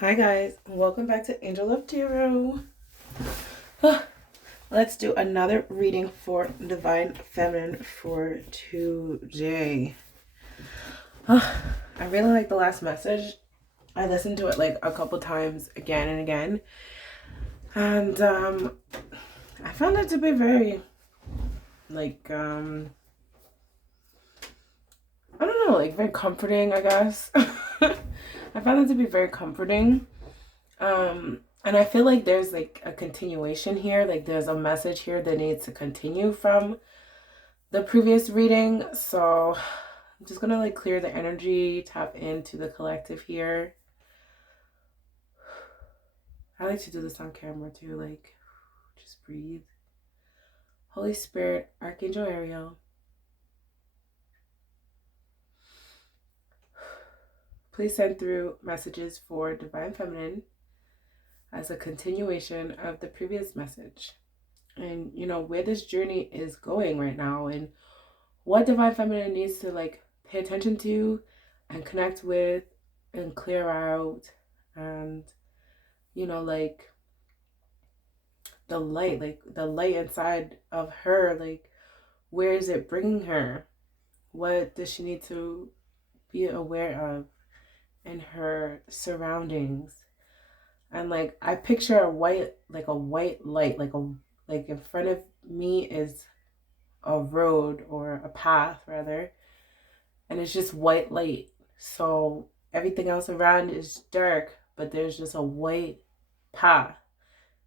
Hi guys, welcome back to Angel of Tarot. Let's do another reading for Divine Feminine for today. I really like the last message. I listened to it like a couple times again and again. And I found it to be very I don't know, like very comforting, I guess. I found it to be very comforting. And I feel like there's like a continuation here, like there's a message here that needs to continue from the previous reading. So I'm just gonna like clear the energy, tap into the collective here. I like to do this on camera too, like just breathe. Holy Spirit, Archangel Ariel, please send through messages for Divine Feminine as a continuation of the previous message. And you know where this journey is going right now, and what Divine Feminine needs to like pay attention to and connect with and clear out. And you know, like the light inside of her, like where is it bringing her? What does she need to be aware of in her surroundings? And like I picture a white light, like in front of me is a road or a path rather, and it's just white light. So everything else around is dark, but there's just a white path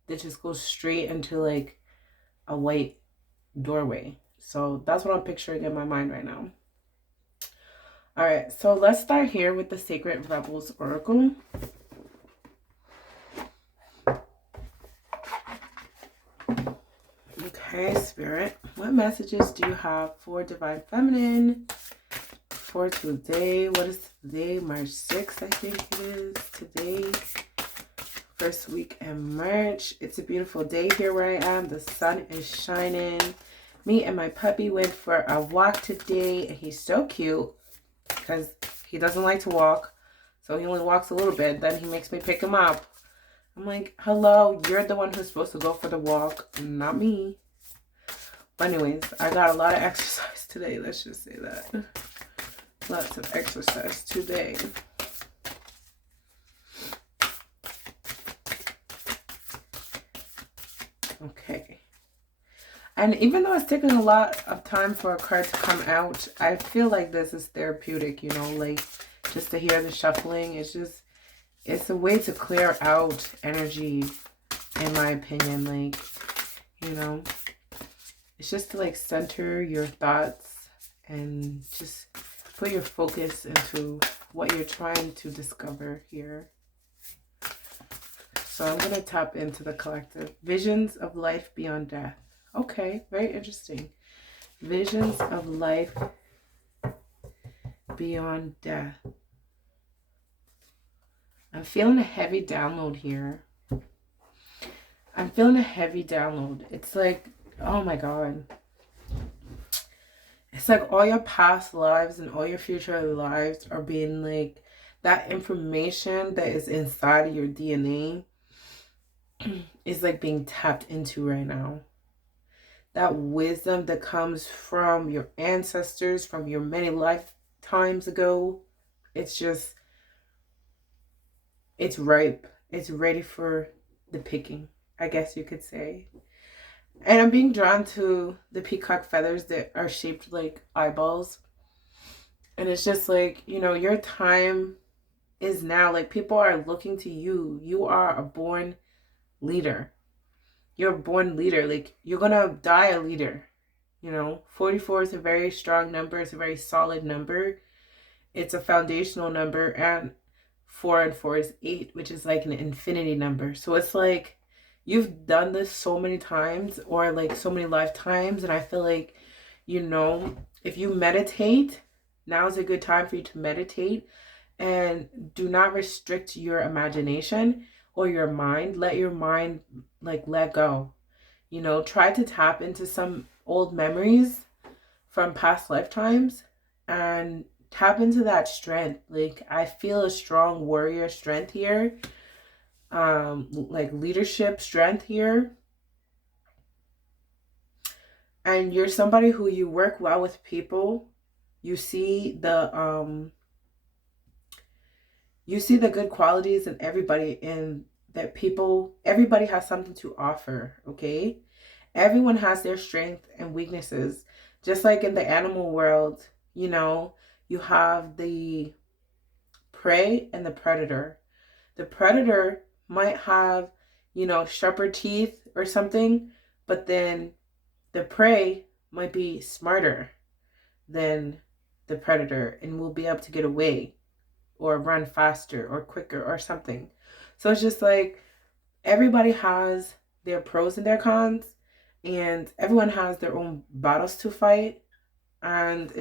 that just goes straight into like a white doorway. So that's what I'm picturing in my mind right now. All right, so let's start here with the Sacred Rebels Oracle. Okay, Spirit, what messages do you have for Divine Feminine for today? What is today? March 6th, I think it is today. First week in March. It's a beautiful day here where I am. The sun is shining. Me and my puppy went for a walk today, and he's so cute because he doesn't like to walk. So he only walks a little bit. Then he makes me pick him up. I'm like, hello, you're the one who's supposed to go for the walk, not me. But anyways, I got a lot of exercise today. Let's just say that. Lots of exercise today. Okay. And even though it's taking a lot of time for a card to come out, I feel like this is therapeutic, you know, like just to hear the shuffling. It's a way to clear out energy, in my opinion. Like, you know, it's just to like center your thoughts and just put your focus into what you're trying to discover here. So I'm going to tap into the collective. Visions of life beyond death. Okay, very interesting. Visions of life beyond death. I'm feeling a heavy download here. I'm feeling a heavy download. It's like, oh my God. It's like all your past lives and all your future lives are being like, that information that is inside of your DNA is like being tapped into right now. That wisdom that comes from your ancestors, from your many lifetimes ago, it's ripe. It's ready for the picking, I guess you could say. And I'm being drawn to the peacock feathers that are shaped like eyeballs. And it's just like, you know, your time is now. Like, people are looking to you. You are a born leader. You're a born leader. Like, you're going to die a leader. You know, 44 is a very strong number. It's a very solid number. It's a foundational number. And 4 and 4 is 8, which is like an infinity number. So it's like you've done this so many times, or like so many lifetimes. And I feel like, you know, if you meditate, now is a good time for you to meditate. And do not restrict your imagination or your mind. Let your mind like let go. You know, try to tap into some old memories from past lifetimes and tap into that strength. Like, I feel a strong warrior strength here. like leadership strength here. And you're somebody who you work well with people. You see the good qualities in everybody, and that everybody has something to offer, okay? Everyone has their strengths and weaknesses. Just like in the animal world, you have the prey and the predator. The predator might have, sharper teeth or something, but then the prey might be smarter than the predator and will be able to get away or run faster or quicker or something. So it's just like everybody has their pros and their cons, and everyone has their own battles to fight. And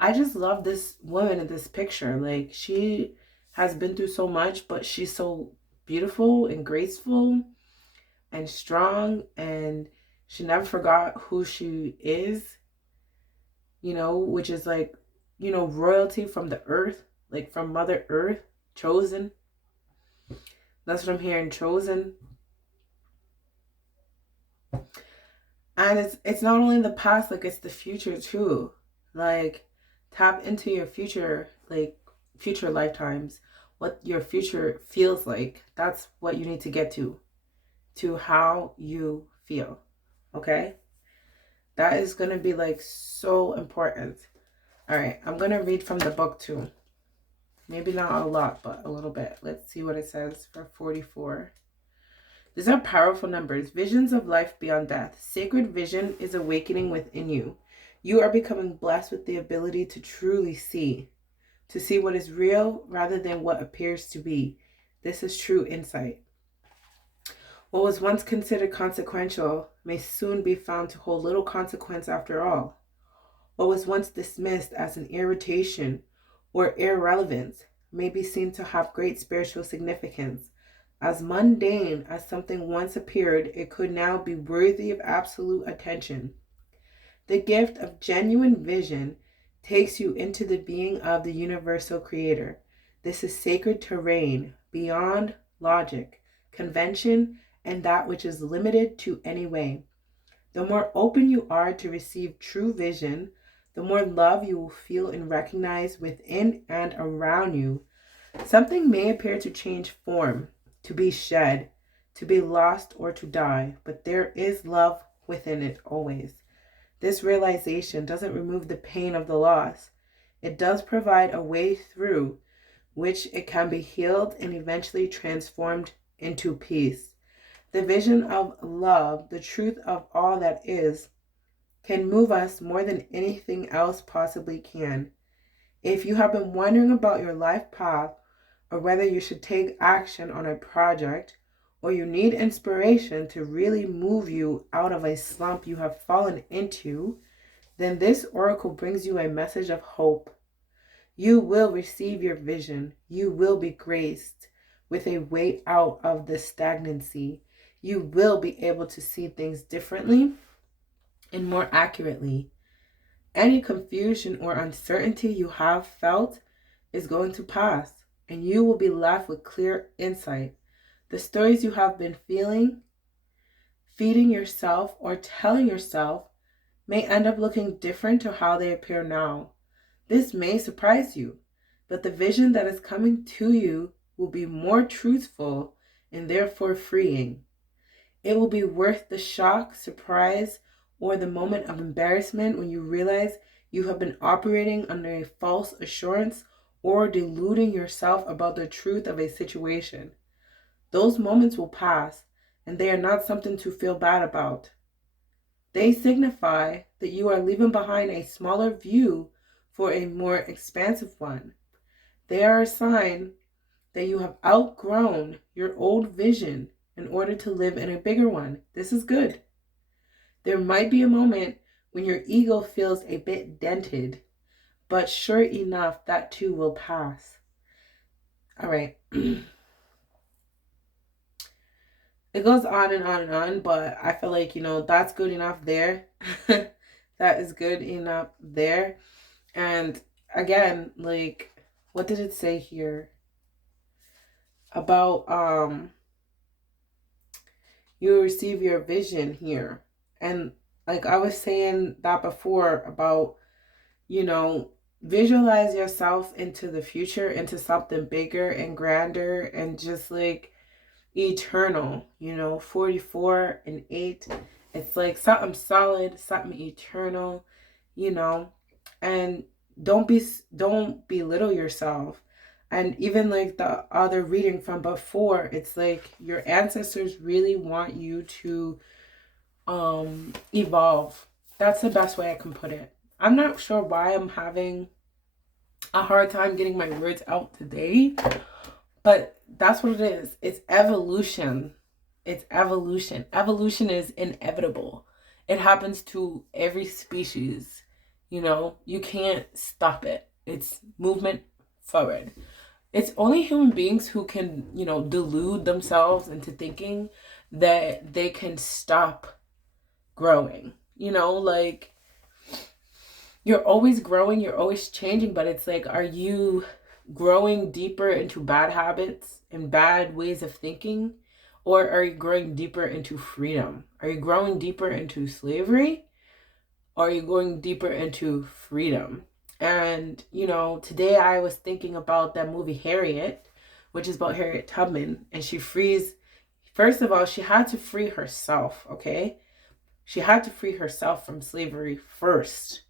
I just love this woman in this picture. Like, she has been through so much, but she's so beautiful and graceful and strong, and she never forgot who she is, which is like, royalty from the earth, like from Mother Earth, chosen. That's what I'm hearing, chosen. And it's not only the past, like it's the future too. Like, tap into your future, like future lifetimes, what your future feels like. That's what you need to get to how you feel. Okay? That is going to be like so important. All right, I'm going to read from the book too. Maybe not a lot, but a little bit. Let's see what it says for 44. These are powerful numbers. Visions of life beyond death. Sacred vision is awakening within you. You are becoming blessed with the ability to truly see. To see what is real rather than what appears to be. This is true insight. What was once considered consequential may soon be found to hold little consequence after all. What was once dismissed as an irritation or irrelevance may be seen to have great spiritual significance. As mundane as something once appeared, it could now be worthy of absolute attention. The gift of genuine vision takes you into the being of the universal creator. This is sacred terrain beyond logic, convention, and that which is limited to any way. The more open you are to receive true vision, the more love you will feel and recognize within and around you. Something may appear to change form, to be shed, to be lost, or to die, but there is love within it always. This realization doesn't remove the pain of the loss. It does provide a way through which it can be healed and eventually transformed into peace. The vision of love, the truth of all that is, can move us more than anything else possibly can. If you have been wondering about your life path, or whether you should take action on a project, or you need inspiration to really move you out of a slump you have fallen into, then this oracle brings you a message of hope. You will receive your vision. You will be graced with a way out of the stagnancy. You will be able to see things differently and more accurately. Any confusion or uncertainty you have felt is going to pass, and you will be left with clear insight. The stories you have been feeding yourself, or telling yourself may end up looking different to how they appear now. This may surprise you, but the vision that is coming to you will be more truthful and therefore freeing. It will be worth the shock, surprise, or the moment of embarrassment when you realize you have been operating under a false assurance or deluding yourself about the truth of a situation. Those moments will pass, and they are not something to feel bad about. They signify that you are leaving behind a smaller view for a more expansive one. They are a sign that you have outgrown your old vision in order to live in a bigger one. This is good. There might be a moment when your ego feels a bit dented, but sure enough, that too will pass. All right. It goes on and on and on, but I feel like, that's good enough there. That is good enough there. And again, like, what did it say here? about you receive your vision here. And like I was saying that before about, you know, visualize yourself into the future, into something bigger and grander and just like eternal, 44 and 8. It's like something solid, something eternal, you know, and don't belittle yourself. And even like the other reading from before, it's like your ancestors really want you to evolve. That's the best way I can put it. I'm not sure why I'm having a hard time getting my words out today, but that's what it is. It's evolution. It's evolution. Evolution is inevitable. It happens to every species. You can't stop it. It's movement forward. It's only human beings who can, delude themselves into thinking that they can stop growing. Like you're always growing, you're always changing, but it's like, are you growing deeper into bad habits and bad ways of thinking? Or are you growing deeper into freedom? Are you growing deeper into slavery? Or are you going deeper into freedom? And, today I was thinking about that movie Harriet, which is about Harriet Tubman. And she frees, first of all, she had to free herself, okay? She had to free herself from slavery first.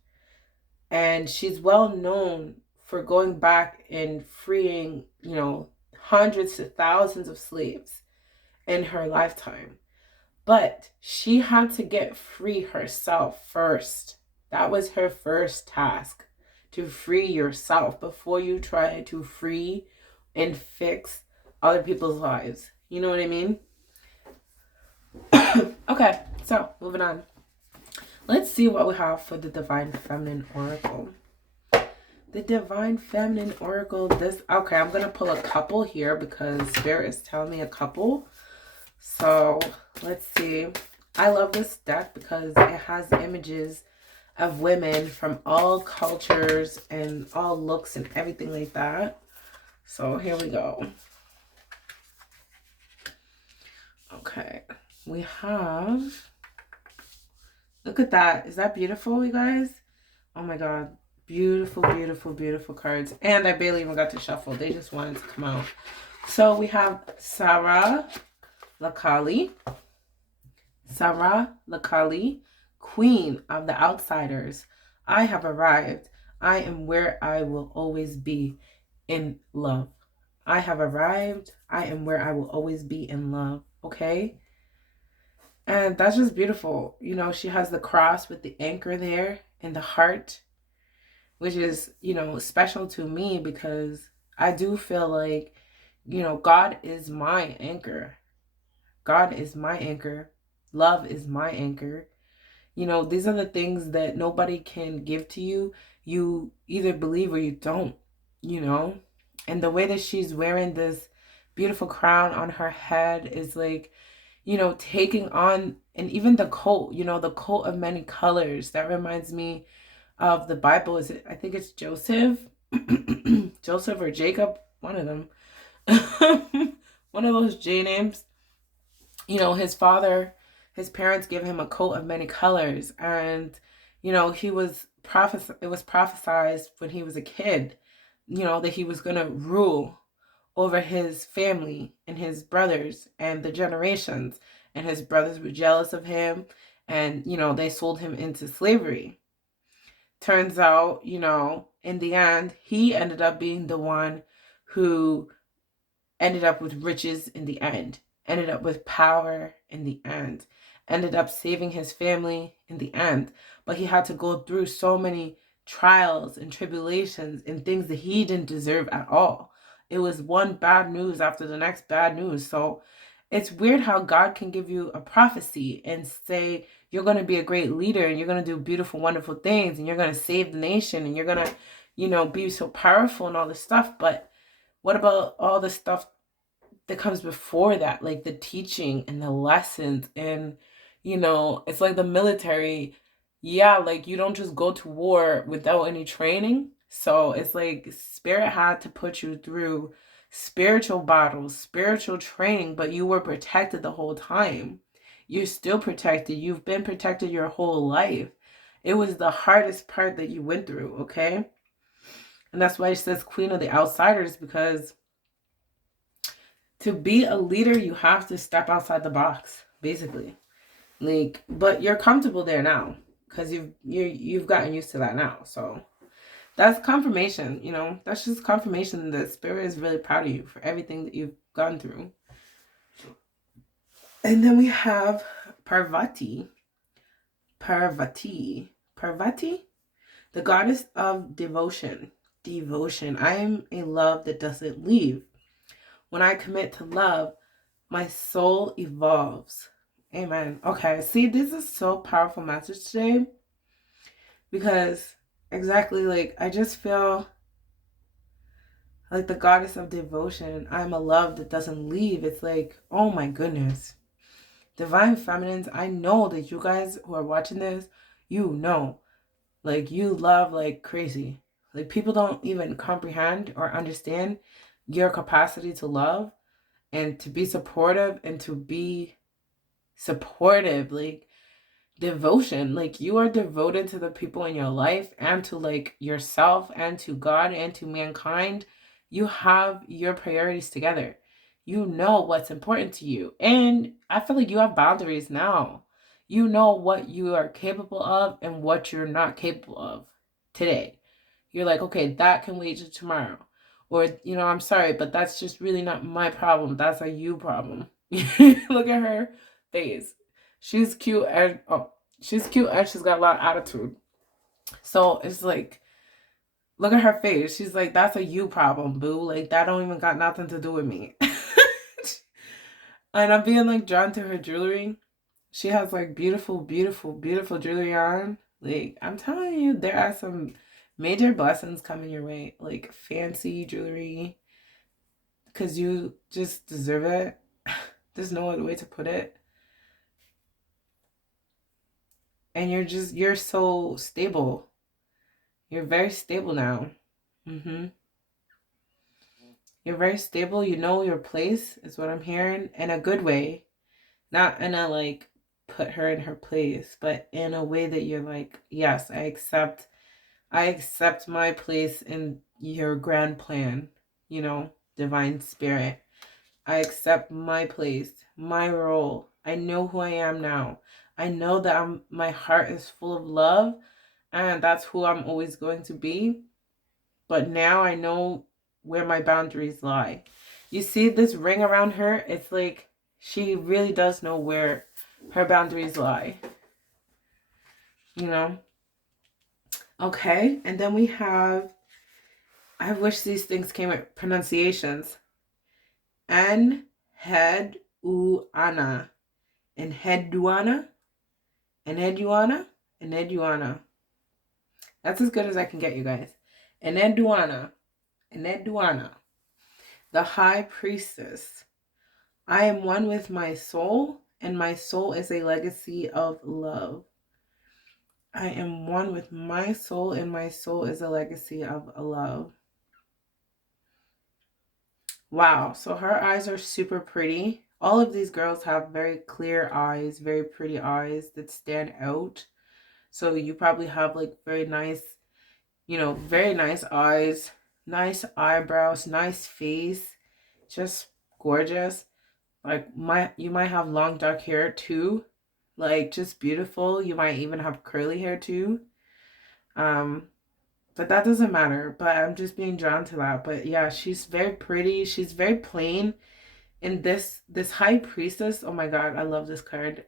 And she's well known for going back and freeing, hundreds to thousands of slaves in her lifetime. But she had to get free herself first. That was her first task, to free yourself before you try to free and fix other people's lives. You know what I mean? Okay, so moving on. Let's see what we have for the Divine Feminine Oracle. The Divine Feminine Oracle, okay, I'm going to pull a couple here because Spirit is telling me a couple. So let's see. I love this deck because it has images of women from all cultures and all looks and everything like that. So here we go. Okay, we have, look at that. Is that beautiful, you guys? Oh my God. Beautiful, beautiful, beautiful cards. And I barely even got to shuffle. They just wanted to come out. So we have Sarah Lakali. Sarah Lakali, Queen of the Outsiders. I have arrived. I am where I will always be, in love. I have arrived. I am where I will always be, in love. Okay? And that's just beautiful. She has the cross with the anchor there and the heart, which is, special to me because I do feel like, God is my anchor. God is my anchor. Love is my anchor. These are the things that nobody can give to you. You either believe or you don't, And the way that she's wearing this beautiful crown on her head is like, taking on, and even the coat, the coat of many colors. That reminds me of the Bible. I think it's Joseph. Joseph or Jacob, one of them. One of those J names. His father, his parents gave him a coat of many colors, and it was prophesied when he was a kid, that he was going to rule over his family and his brothers and the generations, and his brothers were jealous of him, and they sold him into slavery. Turns out, in the end, he ended up being the one who ended up with riches in the end, ended up with power in the end, ended up saving his family in the end. But he had to go through so many trials and tribulations and things that he didn't deserve at all. It was one bad news after the next bad news. So it's weird how God can give you a prophecy and say, you're going to be a great leader and you're going to do beautiful, wonderful things and you're going to save the nation and you're going to, be so powerful and all this stuff. But what about all the stuff that comes before that, like the teaching and the lessons? And, it's like the military. Yeah, like you don't just go to war without any training. So it's like Spirit had to put you through spiritual battles, spiritual training, but you were protected the whole time. You're still protected. You've been protected your whole life. It was the hardest part that you went through, okay? And that's why it says Queen of the Outsiders, because to be a leader, you have to step outside the box, basically. Like, but you're comfortable there now because you've gotten used to that now. So that's confirmation, you know. That's just confirmation that Spirit is really proud of you for everything that you've gone through. And then we have Parvati. Parvati, the goddess of devotion. Devotion. I am a love that doesn't leave. When I commit to love, my soul evolves. Amen. Okay, see, this is so powerful message today because exactly, like, I just feel like the goddess of devotion. I'm a love that doesn't leave. It's like, oh my goodness. Divine Feminines, I know that you guys who are watching this, you know, like, you love like crazy. Like, people don't even comprehend or understand your capacity to love and to be supportive and to be supportive. Like, devotion, like, you are devoted to the people in your life and to like yourself and to God and to mankind. You have your priorities together. You know what's important to you, and I feel like you have boundaries now. You know what you are capable of and what you're not capable of today. You're like, okay, that can wait till tomorrow, or, you know, I'm sorry, but that's just really not my problem. That's a you problem. Look at her face. She's cute and she's cute and she's got a lot of attitude. So it's like, look at her face. She's like, that's a you problem, boo. Like, that don't even got nothing to do with me. And I'm being like drawn to her jewelry. She has like beautiful, beautiful, beautiful jewelry on. Like, I'm telling you, there are some major blessings coming your way. Like, fancy jewelry. Because you just deserve it. There's no other way to put it. And you're so stable. You're very stable now. You're very stable. You know your place is what I'm hearing, in a good way. Not in a like put her in her place, but in a way that you're like, yes, I accept my place in your grand plan, you know, divine spirit. I accept my place, my role. I know who I am now. I know that my heart is full of love, and that's who I'm always going to be. But now I know where my boundaries lie. You see this ring around her? It's like she really does know where her boundaries lie. You know? Okay, and then we have, I wish these things came with pronunciations. Anheduana. Enheduana. Enheduana. Enheduana. That's as good as I can get, you guys. Enheduana. Enheduana. The High Priestess. I am one with my soul, and my soul is a legacy of love. I am one with my soul, and my soul is a legacy of love. Wow, so her eyes are super pretty. All of these girls have very clear eyes, very pretty eyes that stand out. So you probably have like very nice, you know, very nice eyes, nice eyebrows, nice face, just gorgeous. Like, you might have long dark hair too, like, just beautiful. You might even have curly hair too. But that doesn't matter. But I'm just being drawn to that. But yeah, she's very pretty. She's very plain. And this High Priestess, oh my god, I love this card.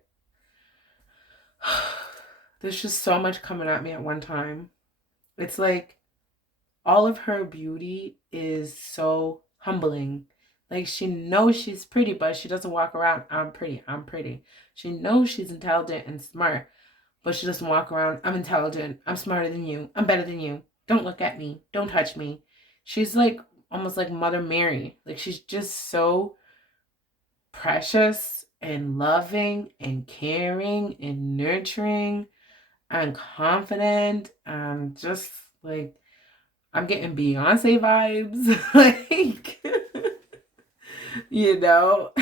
There's just so much coming at me at one time. It's like all of her beauty is so humbling. Like, she knows she's pretty, but she doesn't walk around, I'm pretty, I'm pretty. She knows she's intelligent and smart, but she doesn't walk around, I'm intelligent, I'm smarter than you, I'm better than you. Don't look at me, don't touch me. She's like almost like Mother Mary. Like, she's just so precious and loving and caring and nurturing and confident. Just like, I'm getting Beyonce vibes. Like, you know?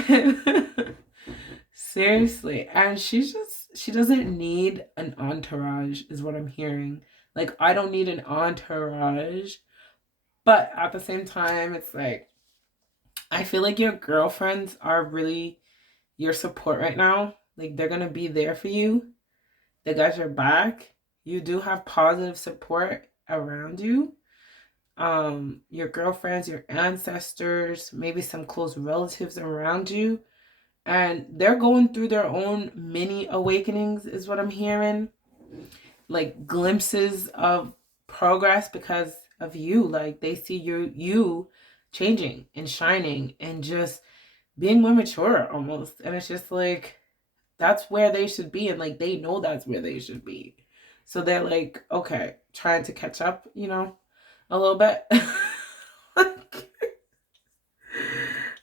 Seriously. And she doesn't need an entourage, is what I'm hearing. Like, I don't need an entourage. But at the same time, it's like, I feel like your girlfriends are really your support right now. Like, they're gonna be there for you. They got your back. You do have positive support around you. Your girlfriends, your ancestors, maybe some close relatives around you. And they're going through their own mini awakenings, is what I'm hearing. Like glimpses of progress because of you. Like they see you changing and shining and just being more mature almost. And it's just like that's where they should be, and like they know that's where they should be. So they're like, okay, trying to catch up, a little bit.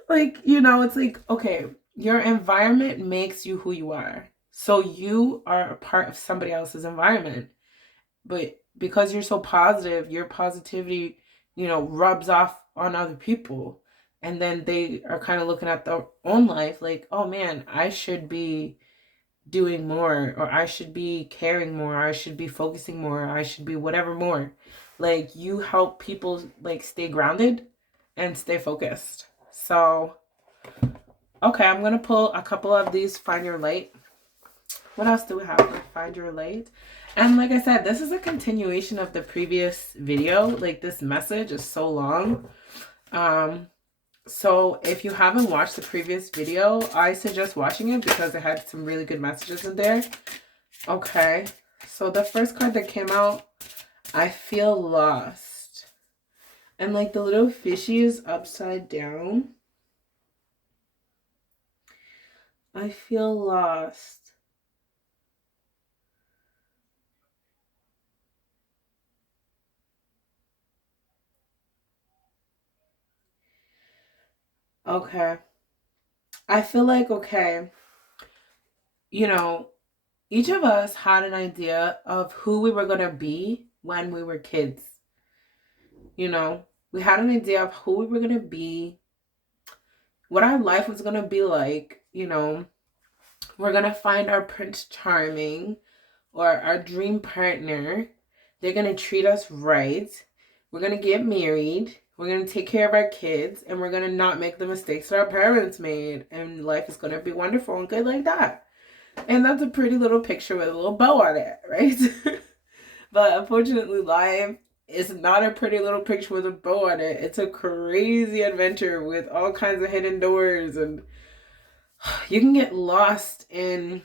like, it's like, okay, your environment makes you who you are. So you are a part of somebody else's environment. But because you're so positive, your positivity, rubs off on other people. And then they are kind of looking at their own life like, oh man, I should be doing more, or I should be caring more, I should be focusing more, I should be whatever more. Like you help people like stay grounded and stay focused. So, okay, I'm going to pull a couple of these Find Your Light. What else do we have for Find Your Light? And like I said, this is a continuation of the previous video. Like this message is so long. So if you haven't watched the previous video, I suggest watching it because it had some really good messages in there. Okay, so the first card that came out, I feel lost. And like the little fishy is upside down. I feel lost. Okay. I feel like, okay, each of us had an idea of who we were going to be when we were kids. We had an idea of who we were going to be, what our life was going to be like. We're going to find our Prince Charming or our dream partner. They're going to treat us right. We're going to get married. We're going to take care of our kids, and we're going to not make the mistakes that our parents made. And life is going to be wonderful and good like that. And that's a pretty little picture with a little bow on it, right? But unfortunately, life is not a pretty little picture with a bow on it. It's a crazy adventure with all kinds of hidden doors, and you can get lost in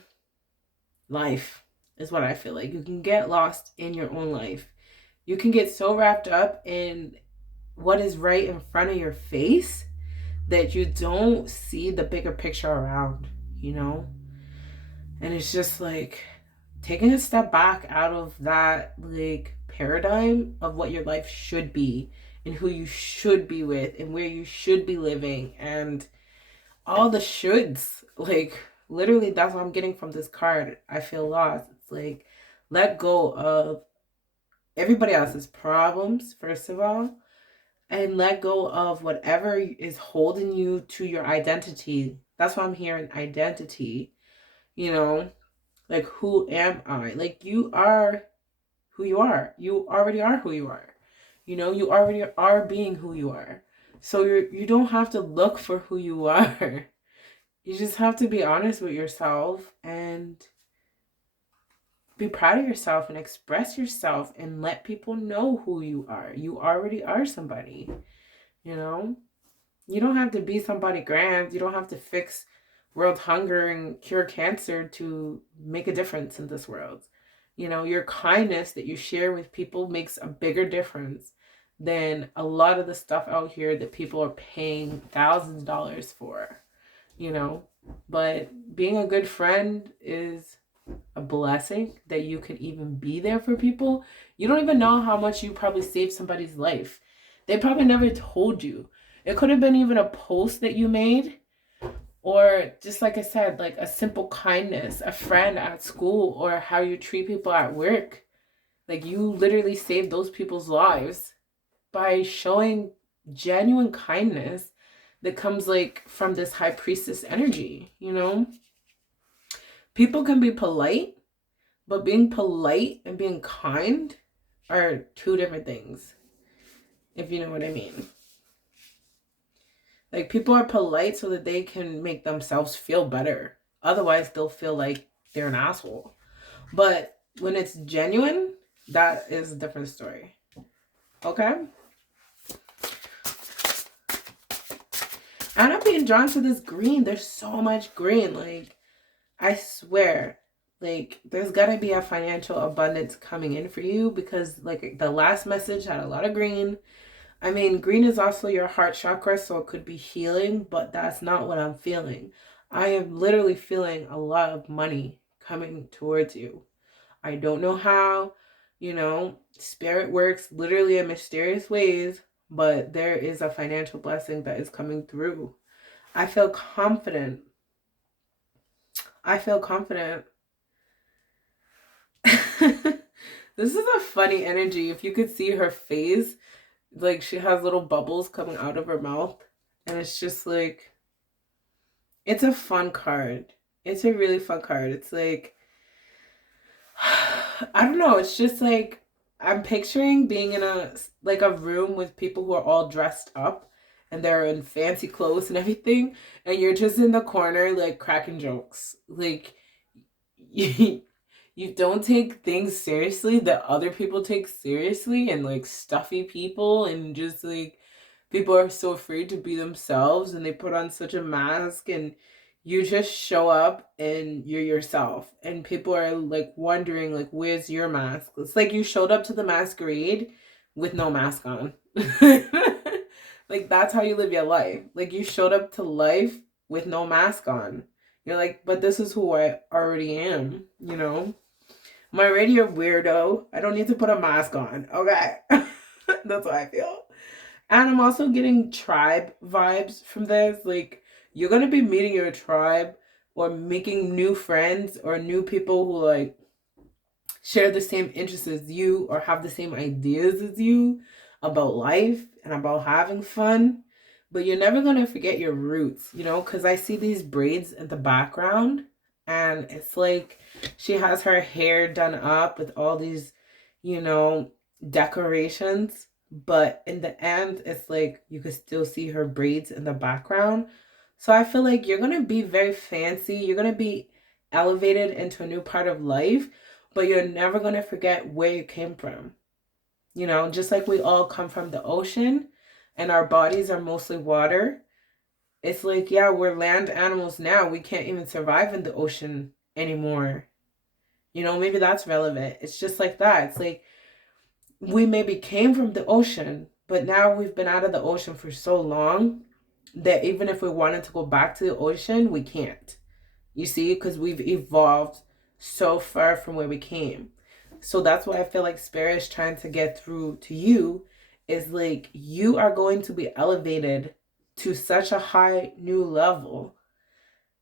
life, is what I feel like. You can get lost in your own life. You can get so wrapped up in what is right in front of your face that you don't see the bigger picture around, And it's just like taking a step back out of that like paradigm of what your life should be and who you should be with and where you should be living and all the shoulds. Like literally that's what I'm getting from this card. I feel lost. It's like let go of everybody else's problems, first of all, and let go of whatever is holding you to your identity. That's why I'm hearing identity. Like who am I? Like you are who you are. You already are who you are. You already are being who you are. So you don't have to look for who you are. You just have to be honest with yourself and be proud of yourself and express yourself and let people know who you are. You already are somebody. You don't have to be somebody grand. You don't have to fix world hunger and cure cancer to make a difference in this world. Your kindness that you share with people makes a bigger difference than a lot of the stuff out here that people are paying thousands of dollars for. But being a good friend is a blessing that you could even be there for people. You don't even know how much you probably saved somebody's life. They probably never told you. It could have been even a post that you made, or just like I said, like a simple kindness, a friend at school, or how you treat people at work. Like you literally saved those people's lives by showing genuine kindness that comes like from this high priestess energy, you know? People can be polite, but being polite and being kind are two different things, if you know what I mean. Like, people are polite so that they can make themselves feel better. Otherwise, they'll feel like they're an asshole. But when it's genuine, that is a different story. Okay? And I'm being drawn to this green. There's so much green. Like, I swear, like, there's gotta be a financial abundance coming in for you, because, like, the last message had a lot of green. I mean, green is also your heart chakra, so it could be healing, but that's not what I'm feeling. I am literally feeling a lot of money coming towards you. I don't know how, you know, spirit works literally in mysterious ways, but there is a financial blessing that is coming through. I feel confident. I feel confident. This is a funny energy. If you could see her face, like, she has little bubbles coming out of her mouth, and it's just like, it's a fun card. It's a really fun card. It's like, I don't know, it's just like, I'm picturing being in a room with people who are all dressed up and they're in fancy clothes and everything, and you're just in the corner like cracking jokes. Like, you don't take things seriously that other people take seriously, and like stuffy people, and just like people are so afraid to be themselves and they put on such a mask, and you just show up and you're yourself, and people are like wondering like, where's your mask? It's like you showed up to the masquerade with no mask on. Like, that's how you live your life. Like, you showed up to life with no mask on. You're like, but this is who I already am, you know? I'm already a weirdo. I don't need to put a mask on. Okay. That's how I feel. And I'm also getting tribe vibes from this. Like, you're going to be meeting your tribe or making new friends or new people who like share the same interests as you or have the same ideas as you about life and about having fun. But you're never going to forget your roots, you know, because I see these braids in the background, and it's like she has her hair done up with all these, you know, decorations. But in the end, it's like you can still see her braids in the background. So I feel like you're going to be very fancy. You're going to be elevated into a new part of life, but you're never going to forget where you came from. You know, just like we all come from the ocean and our bodies are mostly water. It's like, yeah, we're land animals now. We can't even survive in the ocean anymore. You know, maybe that's relevant. It's just like that. It's like we maybe came from the ocean, but now we've been out of the ocean for so long that even if we wanted to go back to the ocean, we can't. You see, because we've evolved so far from where we came. So that's why I feel like Spirit is trying to get through to you, is like, you are going to be elevated to such a high new level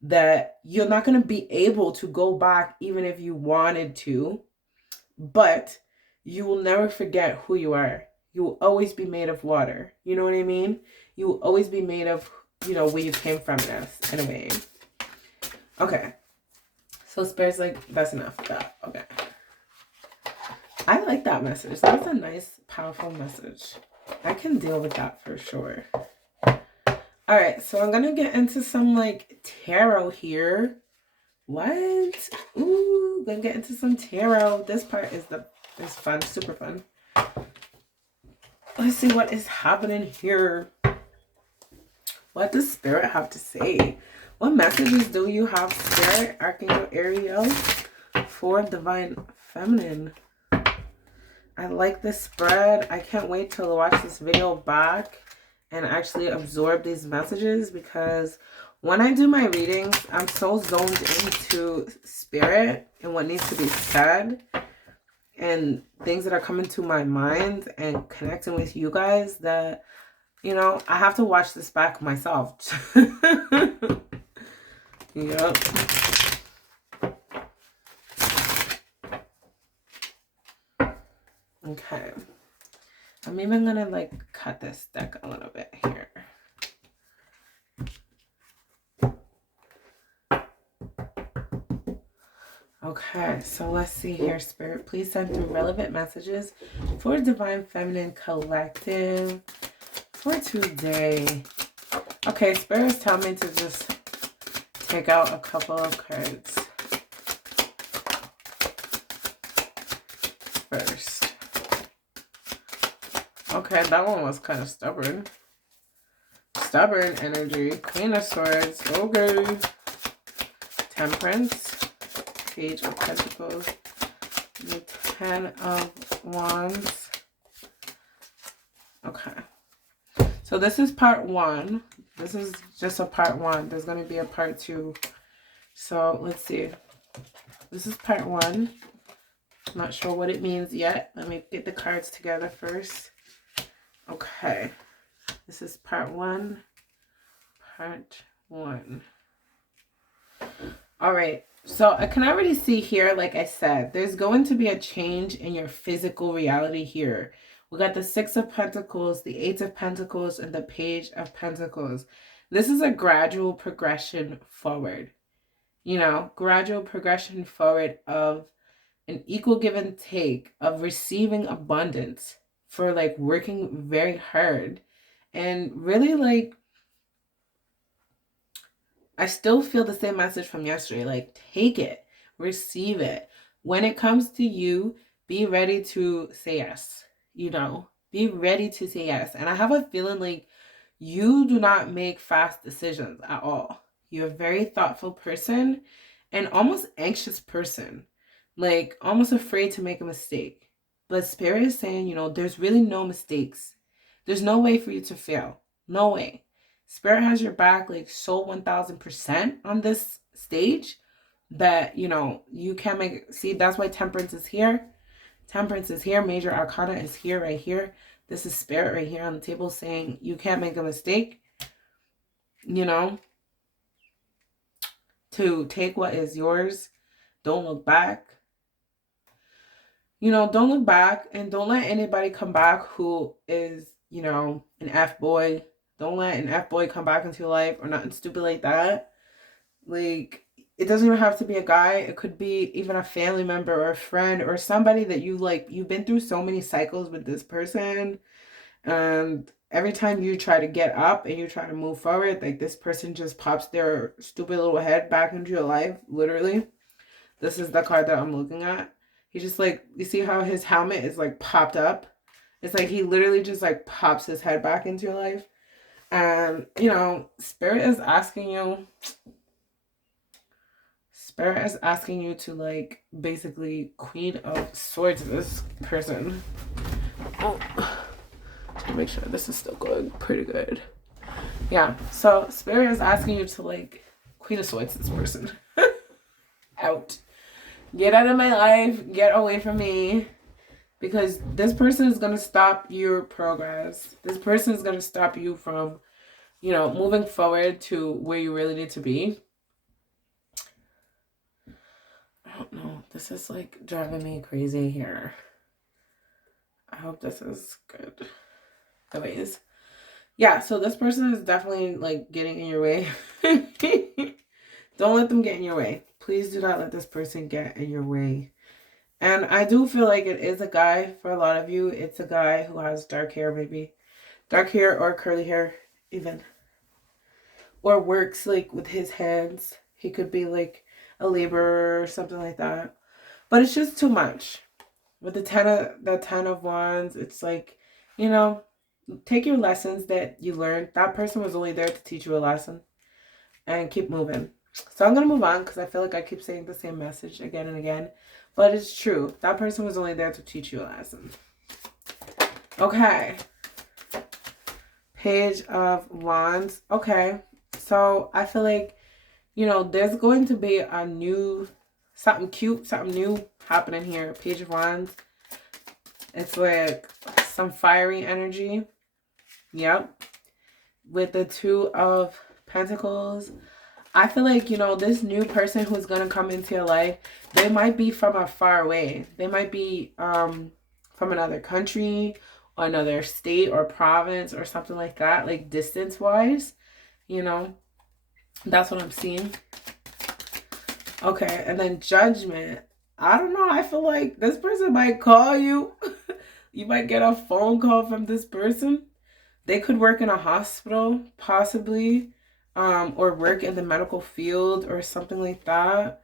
that you're not going to be able to go back even if you wanted to, but you will never forget who you are. You will always be made of water. You know what I mean? You will always be made of, you know, where you came from in a way. Okay. So Spirit's like, that's enough of that. Okay. I like that message. That's a nice, powerful message. I can deal with that for sure. All right, so I'm gonna get into some like tarot here. What? Ooh, gonna get into some tarot. This part is fun, super fun. Let's see what is happening here. What does Spirit have to say? What messages do you have, Spirit, Archangel Ariel, for Divine Feminine? I like this spread. I can't wait to watch this video back and actually absorb these messages, because when I do my readings, I'm so zoned into Spirit and what needs to be said and things that are coming to my mind and connecting with you guys that, you know, I have to watch this back myself. Yep. Okay. I'm even gonna like cut this deck a little bit here. Okay, so let's see here, Spirit. Please send through relevant messages for Divine Feminine Collective for today. Okay, Spirit's telling me to just take out a couple of cards first. Okay, that one was kind of stubborn. Stubborn energy. Queen of Swords. Okay. Temperance. Page of Pentacles. The 10 of Wands. Okay. So this is part 1. This is just a part 1. There's going to be a part 2. So let's see. This is part 1. Not sure what it means yet. Let me get the cards together first. Okay. This is part 1. Part 1. All right. So I can already see here, like I said, there's going to be a change in your physical reality here. We got the 6 of Pentacles, the 8 of Pentacles, and the Page of Pentacles. This is a gradual progression forward. You know, gradual progression forward of an equal give and take, of receiving abundance for like working very hard. And really, like, I still feel the same message from yesterday. Like, take it, receive it. When it comes to you, be ready to say yes. You know, be ready to say yes. And I have a feeling like you do not make fast decisions at all. You're a very thoughtful person and almost anxious person. Like, almost afraid to make a mistake. But Spirit is saying, you know, there's really no mistakes. There's no way for you to fail. No way. Spirit has your back like so 1000% on this stage that, you know, you can't make, see, that's why Temperance is here. Temperance is here. Major Arcana is here, right here. This is Spirit right here on the table saying you can't make a mistake, you know, to take what is yours. Don't look back. You know, don't look back, and don't let anybody come back who is, you know, an F-boy. Don't let an F-boy come back into your life or nothing stupid like that. Like, it doesn't even have to be a guy. It could be even a family member or a friend or somebody that you like. You've been through so many cycles with this person. And every time you try to get up and you try to move forward, like, this person just pops their stupid little head back into your life, literally. This is the card that I'm looking at. He just, like, you see how his helmet is like popped up? It's like he literally just like pops his head back into your life. And, you know, Spirit is asking you to, like, basically Queen of Swords this person. Oh, to make sure this is still going pretty good. Yeah, so Spirit is asking you to, like, Queen of Swords this person. Out. Get out of my life. Get away from me. Because this person is going to stop your progress. This person is going to stop you from, you know, moving forward to where you really need to be. I don't know. This is like driving me crazy here. I hope this is good. Anyways. Yeah, so this person is definitely like getting in your way. Don't let them get in your way. Please do not let this person get in your way. And I do feel like it is a guy for a lot of you. It's a guy who has dark hair, maybe. Dark hair or curly hair, even. Or works, like, with his hands. He could be, like, a laborer or something like that. But it's just too much. With the 10 of Wands, it's like, you know, take your lessons that you learned. That person was only there to teach you a lesson. And keep moving. So I'm going to move on because I feel like I keep saying the same message again and again. But it's true. That person was only there to teach you a lesson. Okay. Page of Wands. Okay. So I feel like, you know, there's going to be a new, something cute, something new happening here. Page of Wands. It's like some fiery energy. Yep. With the 2 of Pentacles. I feel like, you know, this new person who's going to come into your life, they might be from a far away. They might be from another country or another state or province or something like that, like distance-wise, you know. That's what I'm seeing. Okay, and then Judgment. I don't know. I feel like this person might call you. You might get a phone call from this person. They could work in a hospital, possibly, or work in the medical field or something like that.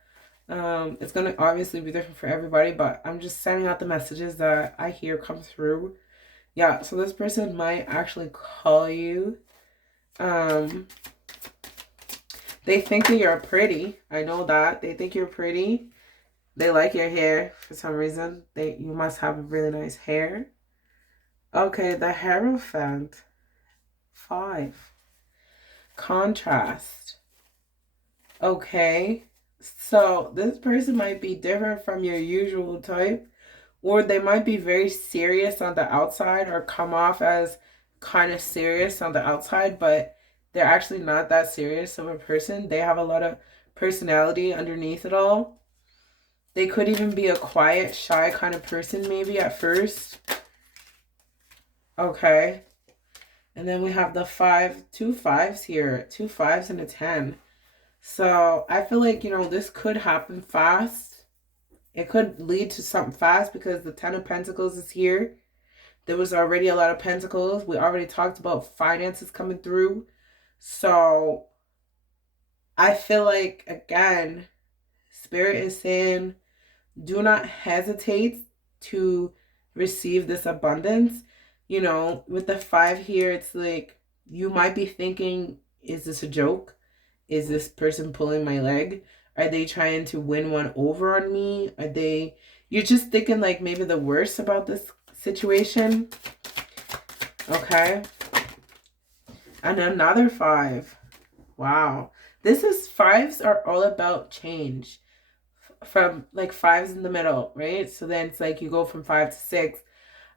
It's gonna obviously be different for everybody, but I'm just sending out the messages that I hear come through. Yeah, so this person might actually call you. Um, they think that you're pretty. I know that. They think you're pretty. They like your hair for some reason. You must have really nice hair. Okay, the Hierophant. 5. Contrast. Okay. So this person might be different from your usual type, or they might be very serious on the outside or come off as kind of serious on the outside, but they're actually not that serious of a person. They have a lot of personality underneath it all. They could even be a quiet, shy kind of person maybe at first. Okay. And then we have the 2 5s here, 2 5s and a 10. So I feel like, this could happen fast. It could lead to something fast because the 10 of Pentacles is here. There was already a lot of Pentacles. We already talked about finances coming through. So I feel like, again, Spirit is saying, do not hesitate to receive this abundance. With the 5 here, it's like you might be thinking, is this a joke? Is this person pulling my leg? Are they trying to win one over on me? You're just thinking like maybe the worst about this situation. Okay. And another 5. Wow. 5s are all about change. From like 5s in the middle, right? So then it's like you go from 5 to 6.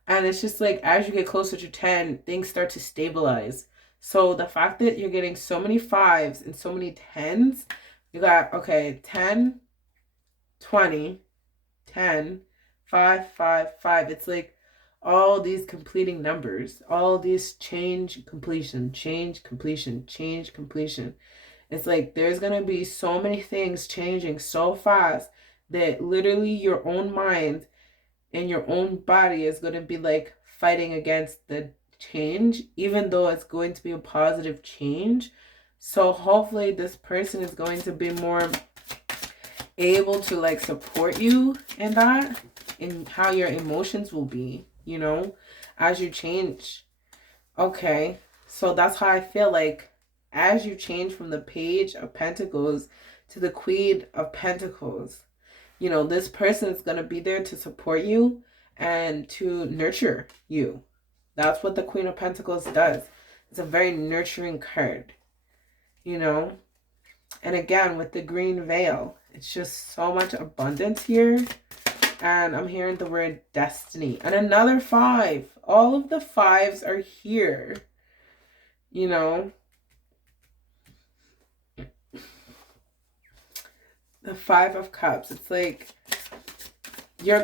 And it's just like as you get closer to 10, things start to stabilize. So the fact that you're getting so many 5s and so many 10s, you got, okay, 10, 20, 10, 5, 5, 5. It's like all these completing numbers, all these change, completion, change, completion, change, completion. It's like there's going to be so many things changing so fast that literally your own mind and your own body is going to be like fighting against the change, even though it's going to be a positive change. So hopefully this person is going to be more able to like support you in that, in how your emotions will be, as you change. Okay, so that's how I feel like as you change from the Page of Pentacles to the Queen of Pentacles, this person is going to be there to support you and to nurture you. That's what the Queen of Pentacles does. It's a very nurturing card, And again, with the green veil, it's just so much abundance here. And I'm hearing the word destiny. And another 5. All of the 5s are here. The 5 of Cups. It's like there's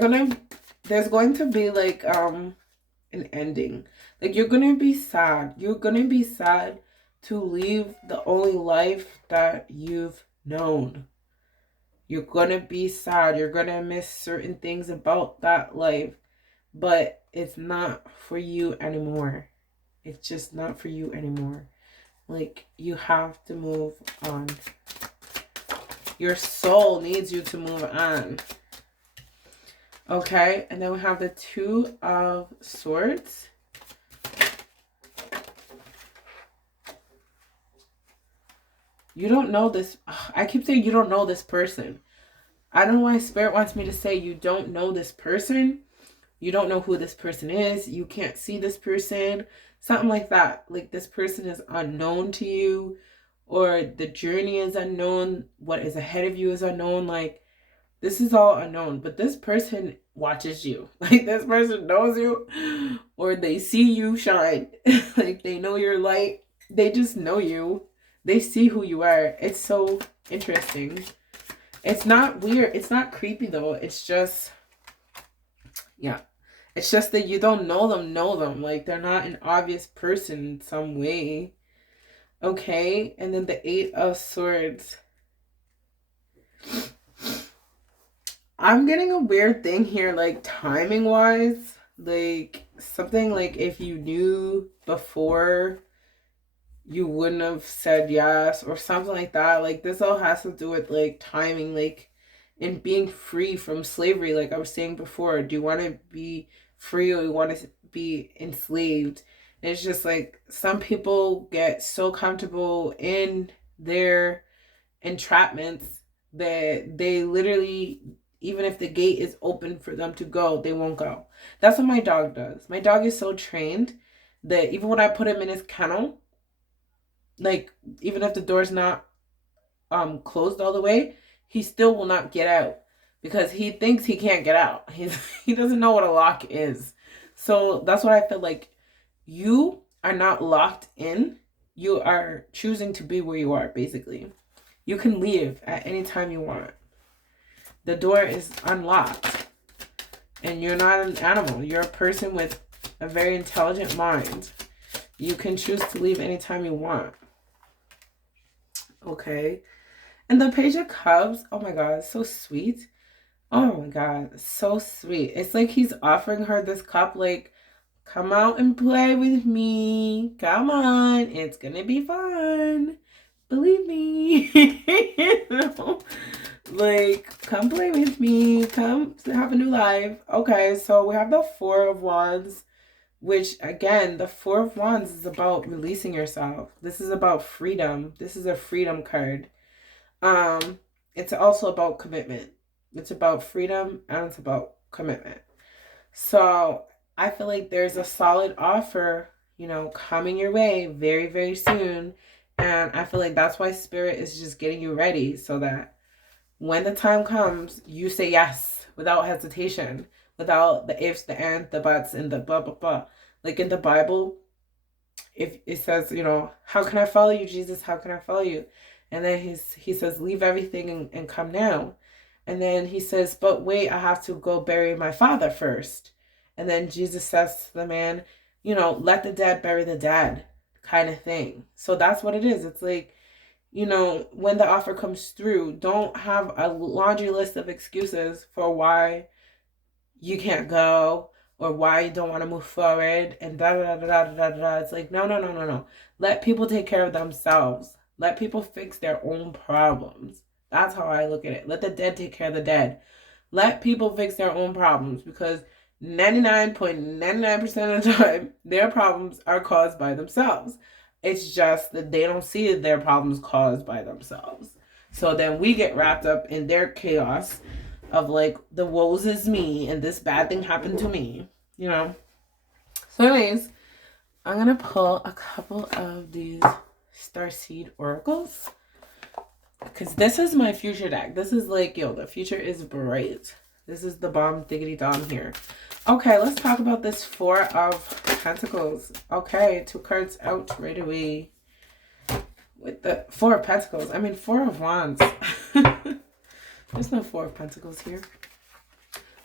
going to be like an ending. Like you're gonna be sad. You're gonna be sad to leave the only life that you've known. You're gonna be sad. You're gonna miss certain things about that life, but it's not for you anymore. It's just not for you anymore. Like you have to move on. Your soul needs you to move on. Okay, and then we have the 2 of Swords. You don't know this. I keep saying you don't know this person. I don't know why Spirit wants me to say you don't know this person. You don't know who this person is. You can't see this person. Something like that. Like this person is unknown to you, or the journey is unknown. What is ahead of you is unknown. Like this is all unknown, but this person watches you. Like this person knows you, or they see you shine. Like they know your light. They just know you. They see who you are. It's so interesting. It's not weird. It's not creepy though. It's just, yeah. It's just that you don't know them. Like they're not an obvious person in some way. Okay. And then the 8 of Swords. I'm getting a weird thing here, like timing wise. Like something like if you knew before, you wouldn't have said yes or something like that. Like this all has to do with like timing, like and being free from slavery. Like I was saying before, do you want to be free or you want to be enslaved? And it's just like some people get so comfortable in their entrapments that they literally, even if the gate is open for them to go, they won't go. That's what my dog does. My dog is so trained that even when I put him in his kennel, like even if the door's not closed all the way, he still will not get out because he thinks he can't get out. He doesn't know what a lock is. So that's what I feel like. You are not locked in. You are choosing to be where you are, basically. You can leave at any time you want. The door is unlocked. And you're not an animal. You're a person with a very intelligent mind. You can choose to leave anytime you want. Okay. And the Page of Cups, oh my God, so sweet. Oh my God, so sweet. It's like he's offering her this cup, like, come out and play with me. Come on, it's gonna be fun. Believe me. You know? Like, come play with me. Come have a new life. Okay, so we have the Four of Wands, which again, the Four of Wands is about releasing yourself. This is about freedom. This is a freedom card. It's also about commitment. It's about freedom and it's about commitment. So I feel like there's a solid offer, coming your way very, very soon. And I feel like that's why Spirit is just getting you ready so that when the time comes, you say yes without hesitation, without the ifs, the ands, the buts, and the blah, blah, blah. Like in the Bible, if it says, how can I follow you, Jesus? How can I follow you? And then he says, leave everything and come now. And then he says, but wait, I have to go bury my father first. And then Jesus says to the man, let the dead bury the dead kind of thing. So that's what it is. It's like, when the offer comes through, don't have a laundry list of excuses for why you can't go or why you don't want to move forward and da da da da da da da. It's like, no. Let people take care of themselves. Let people fix their own problems. That's how I look at it. Let the dead take care of the dead. Let people fix their own problems because 99.99% of the time, their problems are caused by themselves. It's just that they don't see their problems caused by themselves. So then we get wrapped up in their chaos of like, the woes is me and this bad thing happened to me, So anyways, I'm going to pull a couple of these Starseed Oracles because this is my future deck. This is like, the future is bright. This is the bomb diggity dom here. Okay, let's talk about this Four of Pentacles. Okay, 2 cards out right away. With the Four of Pentacles. I mean, Four of Wands. There's no Four of Pentacles here.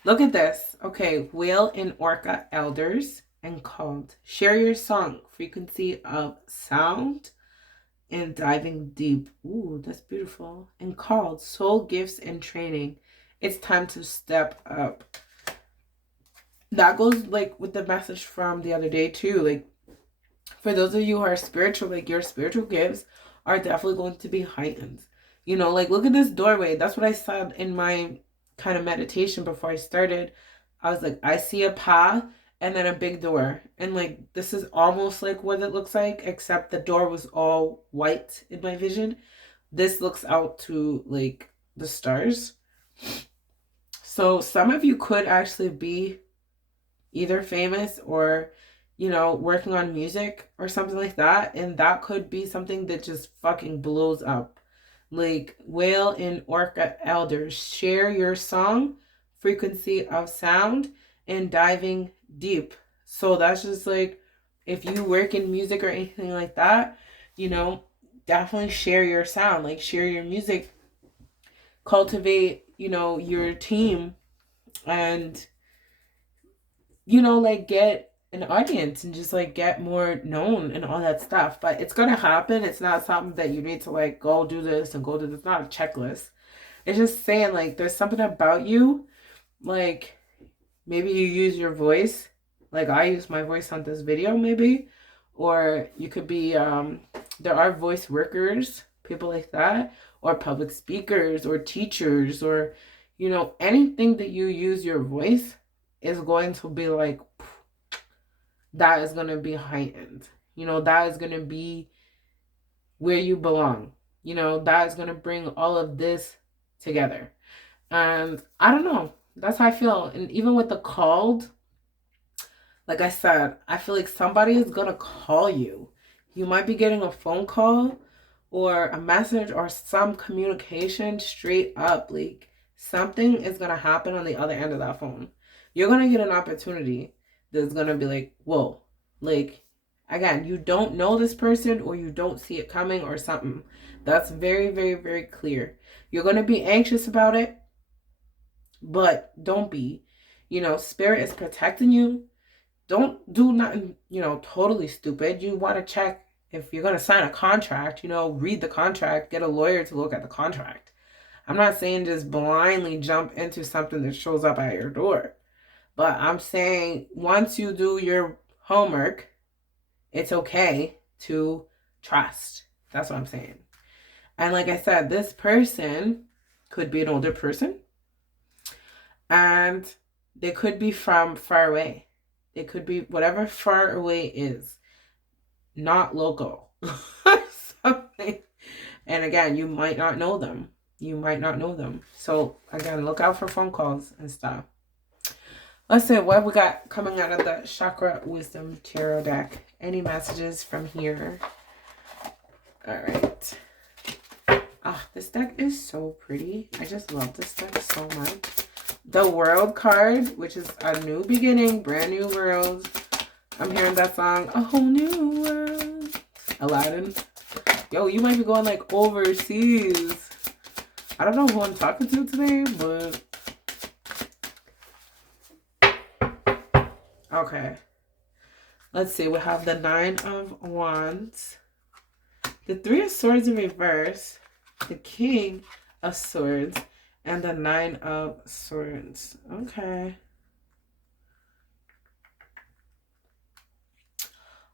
Look at this. Okay, Whale in Orca Elders and called. Share your song. Frequency of sound and diving deep. Ooh, that's beautiful. And called. Soul gifts and training. It's time to step up. That goes like with the message from the other day too. Like for those of you who are spiritual, like your spiritual gifts are definitely going to be heightened. Like look at this doorway. That's what I said in my kind of meditation before I started. I was like, I see a path and then a big door. And like this is almost like what it looks like, except the door was all white in my vision. This looks out to like the stars. So some of you could actually be either famous or, working on music or something like that. And that could be something that just fucking blows up. Like Whale in Orca Elders. Share your song, frequency of sound, and diving deep. So that's just like, if you work in music or anything like that, definitely share your sound. Like share your music. Cultivate, your team and like get an audience and just like get more known and all that stuff. But it's gonna happen. It's not something that you need to like go do this and go do this. It's not a checklist. It's just saying, like, there's something about you, like, maybe you use your voice, like I use my voice on this video, maybe, or you could be, there are voice workers, people like that, or public speakers, or teachers, or, you know, anything that you use your voice is going to be like, that is going to be heightened. You know, that is going to be where you belong. You know, that is going to bring all of this together. And I don't know. That's how I feel. And even with the called, like I said, I feel like somebody is going to call you. You might be getting a phone call or a message or some communication straight up. Like something is going to happen on the other end of that phone. You're going to get an opportunity that's going to be like, whoa, like, again, you don't know this person or you don't see it coming or something. That's very, very, very clear. You're going to be anxious about it, but don't be. You know, spirit is protecting you. Don't do nothing, you know, totally stupid. You want to check if you're going to sign a contract, you know, read the contract, get a lawyer to look at the contract. I'm not saying just blindly jump into something that shows up at your door. But I'm saying once you do your homework, it's okay to trust. That's what I'm saying. And like I said, this person could be an older person. And they could be from far away. It could be whatever far away is, not local. Something. And again, you might not know them. You might not know them. So again, look out for phone calls and stuff. Let's see what we got coming out of the Chakra Wisdom Tarot deck. Any messages from here? All right. Ah, this deck is so pretty. I just love this deck so much. The World card, which is a new beginning, brand new world. I'm hearing that song, A Whole New World. Aladdin. Yo, you might be going like overseas. I don't know who I'm talking to today, but okay. Let's see. We have the Nine of Wands, the Three of Swords in reverse, the King of Swords, and the Nine of Swords. Okay.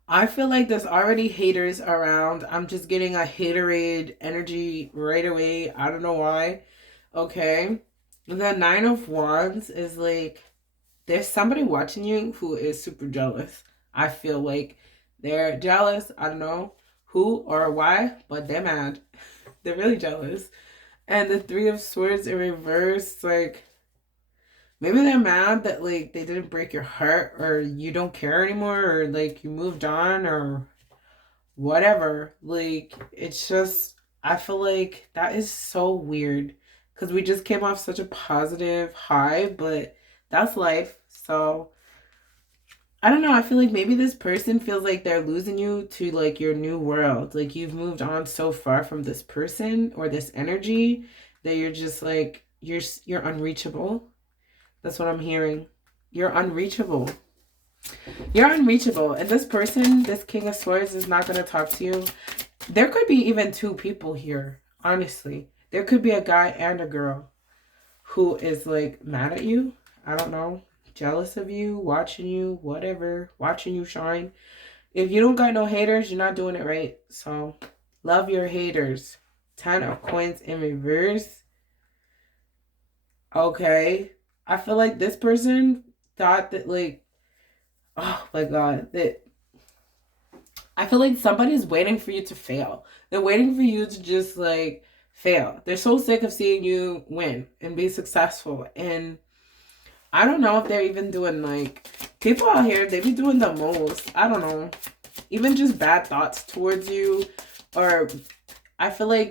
I feel like there's already haters around. I'm just getting a haterade energy right away. I don't know why. Okay. The Nine of Wands is like, there's somebody watching you who is super jealous. I feel like they're jealous. I don't know who or why, but they're mad. They're really jealous. And the Three of Swords in reverse, like, maybe they're mad that, like, they didn't break your heart or you don't care anymore or, like, you moved on or whatever. Like, it's just, I feel like that is so weird because we just came off such a positive high, but that's life. So, I don't know. I feel like maybe this person feels like they're losing you to, like, your new world. Like, you've moved on so far from this person or this energy that you're just, like, you're unreachable. That's what I'm hearing. You're unreachable. You're unreachable. And this person, this King of Swords, is not going to talk to you. There could be even two people here, honestly. There could be a guy and a girl who is, like, mad at you. I don't know. Jealous of you, watching you, whatever. Watching you shine. If you don't got no haters, you're not doing it right. So, love your haters. 10 of Coins in reverse. Okay. I feel like this person thought that, like, oh my God, that I feel like somebody's waiting for you to fail. They're waiting for you to just, like, fail. They're so sick of seeing you win and be successful. And I don't know if they're even doing, like, people out here, they be doing the most. I don't know. Even just bad thoughts towards you. Or I feel like